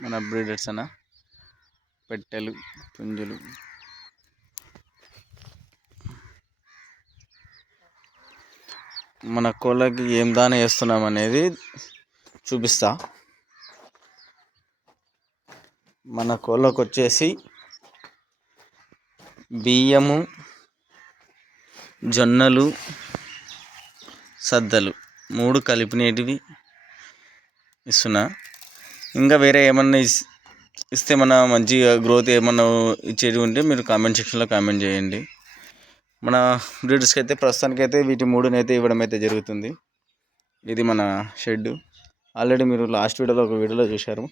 మన బ్రీడర్స్ అన్న. పెట్టెలు పుంజులు. మన కోళ్ళకి ఏం దాన వేస్తున్నాం అనేది చూపిస్తా. మన కోళ్ళకు వచ్చేసి బియ్యము జొన్నలు సద్దలు. మూడు కలిపినేటివి ఇస్తున్నా. ఇంకా వేరే ఏమన్నా ఇస్తే మన మంచిగా గ్రోత్ ఏమన్నా ఇచ్చేది ఉంటే మీరు కామెంట్ సెక్షన్లో కామెంట్ చేయండి. మన బ్రీడర్స్కి అయితే ప్రస్తుతానికి అయితే వీటి మూడునైతే ఇవ్వడం అయితే జరుగుతుంది. ఇది మన షెడ్ ఆల్రెడీ మీరు లాస్ట్ వీడియోలో ఒక వీడియోలో చూశారు.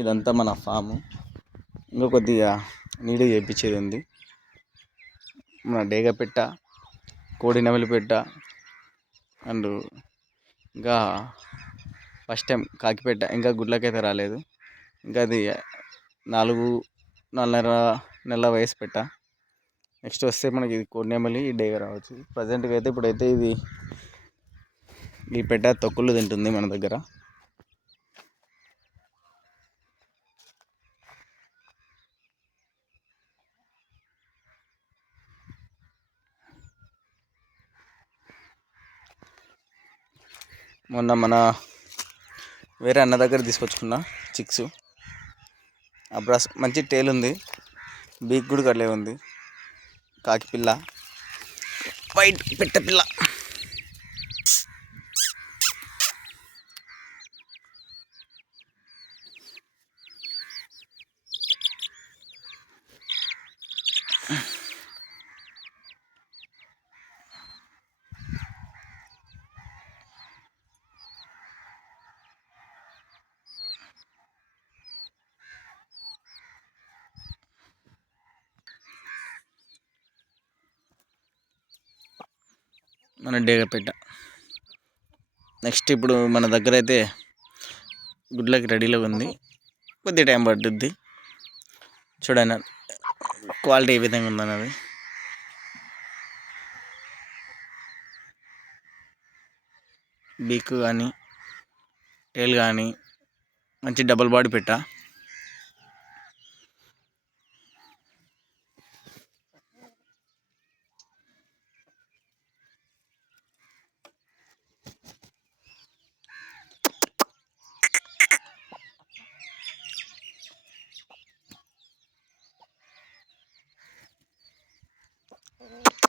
ఇదంతా మన ఫాము ఇంకా కొద్దిగా నీడ చేయించేది ఉంది. మన డేగ పెట్ట కోడి నవలి పెట్ట అండ్ ఇంకా ఫస్ట్ టైం కాకిపెట్ట ఇంకా గుడ్లకైతే రాలేదు. ఇంకా అది నాలుగు నాలుగున్నర నెలల వయసు పెట్ట. నెక్స్ట్ వస్తే మనకి ఇది కొన్నేమలి ఈ డేగ రావచ్చు ప్రజెంట్గా అయితే ఇప్పుడైతే ఇది ఈ పెట్ట తొక్కులు తింటుంది మన దగ్గర. మొన్న మన వేరే అన్న దగ్గర తీసుకొచ్చుకున్న చిక్స్. ఆ బ్రష్ మంచి టేల్ ఉంది. బీక్ కూడా కట్లే ఉంది. కాకి పిల్ల. వైట్ పెట్ట పిల్ల. మన డేగపేట నెక్స్ట్ ఇప్పుడు మన దగ్గర అయితే గుడ్లకి రెడీలో ఉంది. కొద్ది టైం పడుతుంది చూడండి క్వాలిటీ ఏ విధంగా ఉందన్నది. బీక్ కానీ టేల్ కానీ మంచి డబల్ బాడీ పెట్ట. Mm-hmm.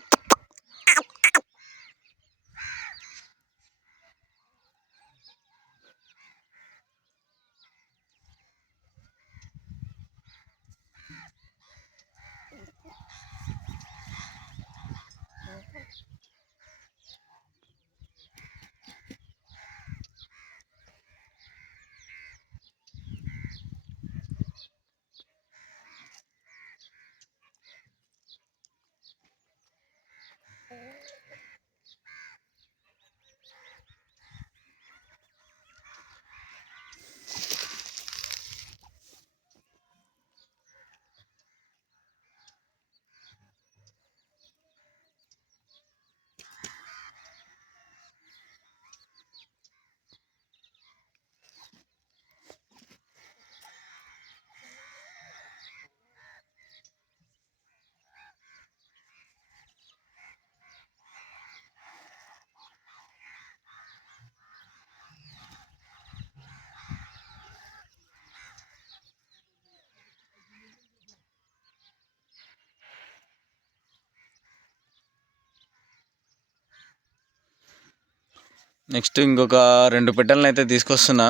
నెక్స్ట్ ఇంకొక రెండు పెట్టెలను అయితే తీసుకొస్తున్నా.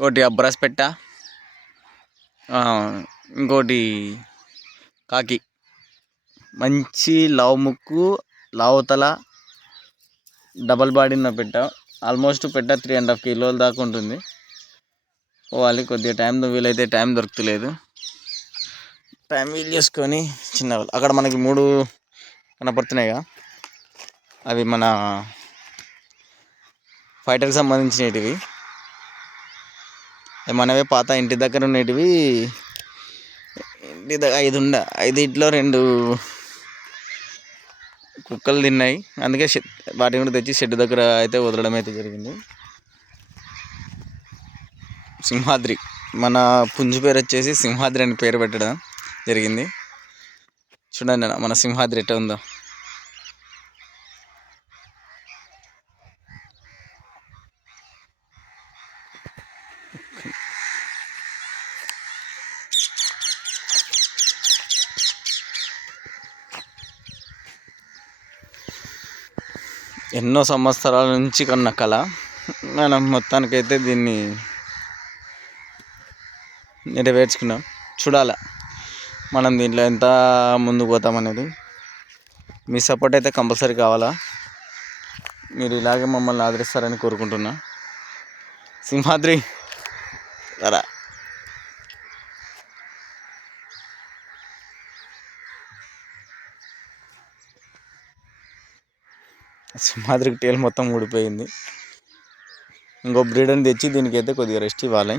ఒకటి అబ్రాస్ పెట్ట ఇంకోటి కాకి. మంచి లావు ముక్కు లావుతల డబల్ బాడీన పెట్ట. ఆల్మోస్ట్ పెట్ట త్రీ అండ్ హాఫ్ కిలోల దాకా ఉంటుంది. పోవాలి కొద్దిగా టైం వీలైతే టైం దొరుకుతలేదు. టైం వీల్ చేసుకొని చిన్న అక్కడ మనకి మూడు కనపడుతున్నాయిగా. అవి మన ఫైటర్కి సంబంధించినవి మనవే పాత ఇంటి దగ్గర ఉండేటివి. ఇంటి దగ్గర ఐదు ఉండ ఐదింట్లో రెండు కుక్కలు తిన్నాయి. అందుకే వాటిని కూడా తెచ్చి షెడ్ దగ్గర అయితే వదలడం అయితే జరిగింది. సింహాద్రి మన పుంజు పేరు వచ్చేసి సింహాద్రి అని పేరు పెట్టడం జరిగింది. చూడండి మన సింహాద్రి ఎట్లా ఉందో. ఎన్నో సంవత్సరాల నుంచి కన్న కళ. మనం మొత్తానికైతే దీన్ని నెరవేర్చుకున్నాం. చూడాలా మనం దీంట్లో ఎంత ముందుకు పోతామనేది మీ సపోర్ట్ అయితే కంపల్సరీ కావాలా? మీరు ఇలాగే మమ్మల్ని ఆదరిస్తారని కోరుకుంటున్నా. సింహాద్రి రా సింహాద్రికి టేల్ మొత్తం ఊడిపోయింది. ఇంకో బ్రీడర్ని తెచ్చి దీనికైతే కొద్దిగా రెస్ట్ ఇవ్వాలి.